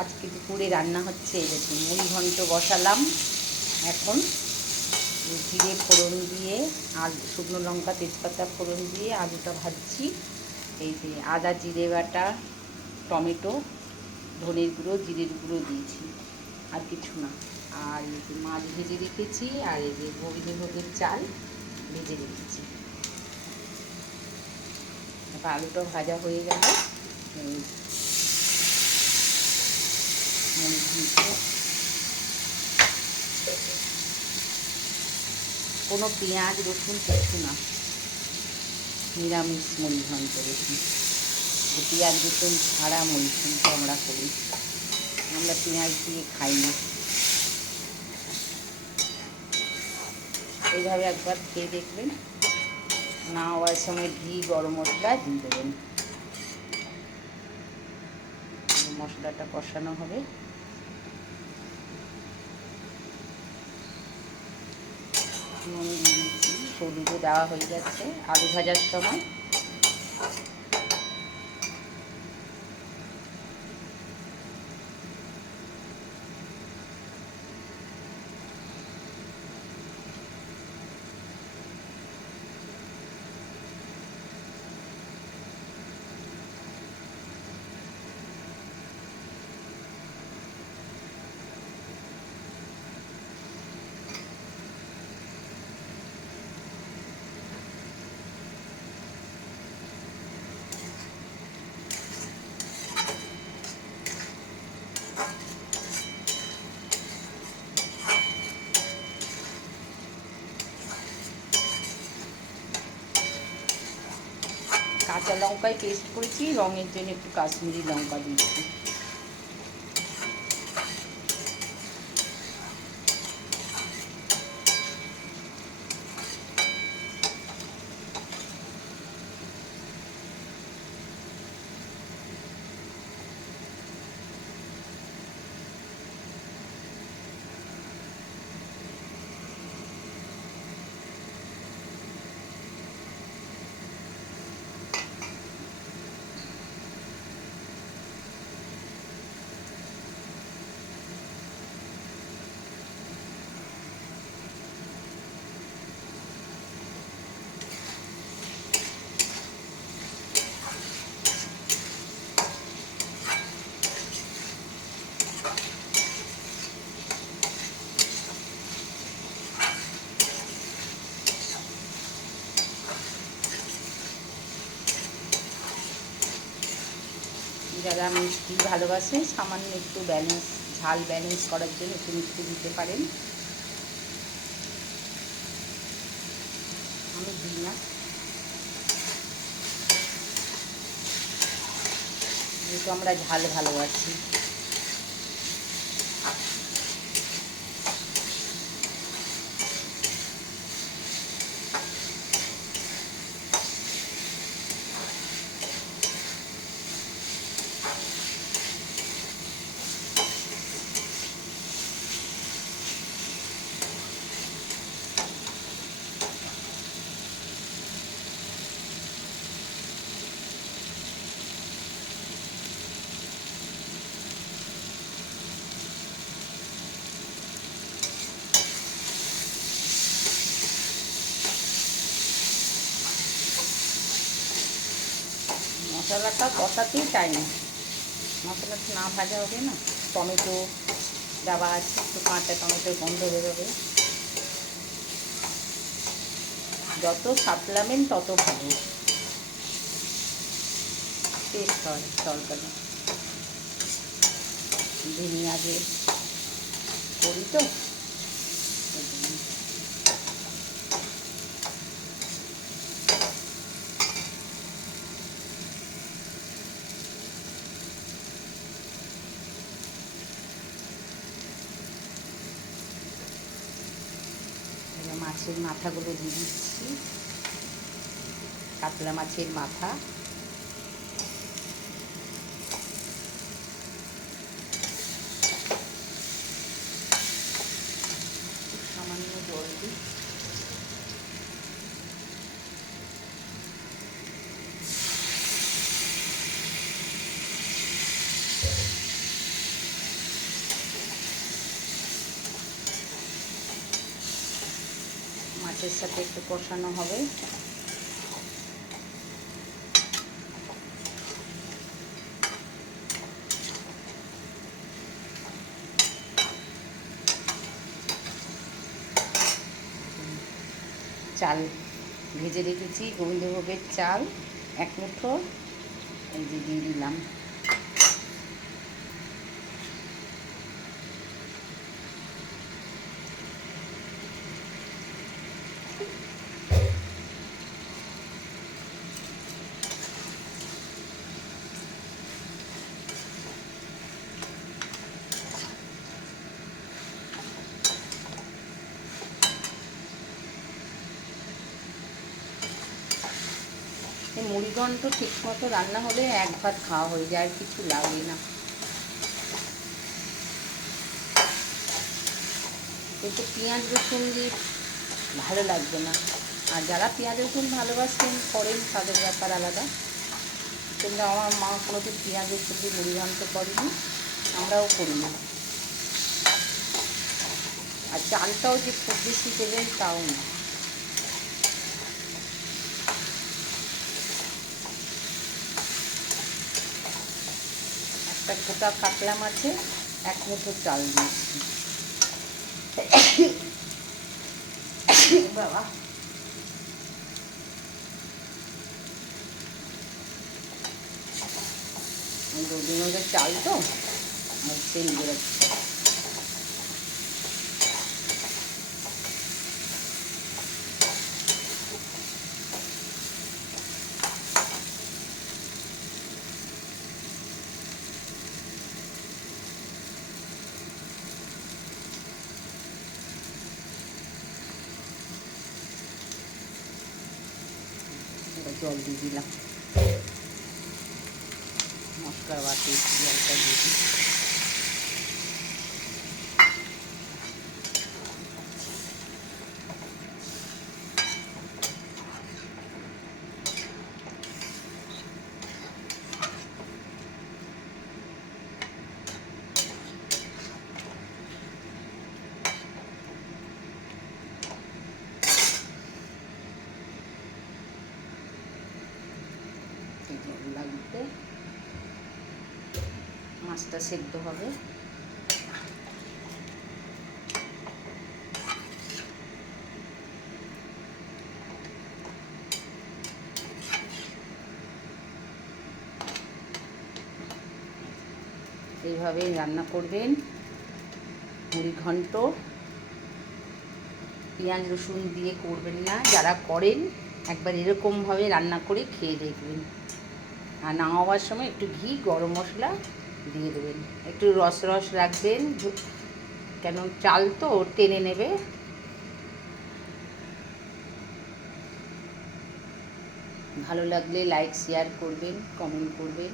আজকে দুপুরে রান্না হচ্ছে এই দেখুন, মুড়ি ঘন্ট বসালাম। এখন জিরে ফোড়ন দিয়ে আর শুকনো লঙ্কা তেজপাতা ফোড়ন দিয়ে আলুটা ভাজছি। এই যে আদা জিরে বাটা, টমেটো, ধনের গুঁড়ো, জিরের গুঁড়ো দিয়েছি, আর কিছু না। আর এই যে মাছ ভেজে রেখেছি, আর এই যে গোবিন্দভোগের চাল ভেজে রেখেছি। তারপর আলুটা ভাজা হয়ে গেল। কোনো পেঁয়াজ রসুন কিছু না, নিরামিষ মুড়ি ঘন্ট। দেখুন, পেঁয়াজ রসুন ছাড়া মুড়ি ঘন্ট আমরা করি, আমরা পেঁয়াজ দিয়ে খাই না। এইভাবে একবার খেয়ে দেখবেন। না হওয়ার সময় ঘি গরম মশলা দিয়ে দেবেন। মশলাটা কষানো হবে। নুন দিয়ে দিচ্ছি, হলুদও দেওয়া হয়ে যাচ্ছে আলু ভাজার সময়। কাঁচা লঙ্কায় পেস্ট করেছি, রঙের জন্য একটু কাশ্মীরি লঙ্কা দিয়েছি। যারা মিষ্টি ভালোবাসেন, সামান্য একটু ঝাল ব্যালেন্স করার জন্য একটু মিষ্টি দিতে পারেন। আমি দিই না, যেহেতু আমরা ঝাল ভালোবাসি। মশলাটা কষাতেই চাই না, মশলাটা না ভাজা হবে না। টমেটো দেওয়া আছে, একটু কাঁচা টমেটোর গন্ধ বেরোবে। যত সাপলামেন তত ভালো টেস্ট হয় তরকারি। দিনই আগে করি তো। মাছের মাথাগুলো দিয়ে দিচ্ছি, কাতলা মাছের মাথা। সামান্য জল দিই। মাছের সাথে একটু কষানো হবে। চাল ভেজে রেখেছি, গোবিন্দভোগের চাল 1 মুঠো, এই যে দিয়ে দিলাম। এই মুড়িঘণ্ট ঠিকমতো রান্না হলে 1 ভাত খাওয়া হয়ে যায়, আর কিছু লাগে না। কিন্তু পেঁয়াজ রসুন দিয়ে ভালো লাগবে না। আর যারা পেঁয়াজ রসুন ভালোবাসেন করেন, তাদের ব্যাপার আলাদা। কিন্তু আমার মা কোনোদিন পেঁয়াজ রসুন দিয়ে মুড়িঘণ্ট করেনি, আমরাও করি না। আর চালটাও যে খুব বেশি দেবেন তাও না। একটা গোটা কাতলা মাছে 1 মুঠো চাল দিয়েছি। বাবা, দুদিনের চাল তো সেই বেরোচ্ছে। জল দিয়ে দিলাম, মশলার বাটি জলটা দিয়ে দিই। জল লাগবে, মাছটা সেদ্ধ হবে। এইভাবেই রান্না করবেন মুড়িঘণ্ট। পেঁয়াজ রসুন দিয়ে করবেন না, যারা করেন একবার এরকমভাবে রান্না করে খেয়ে দেখবেন। আর নামাবার সময় একটু ঘি, গরম মশলা দিয়ে দেবেন, একটু রস রস রাখবেন, কেন চাল তো টেনে নেবে। ভালো লাগলে লাইক শেয়ার করবেন, কমেন্ট করবেন।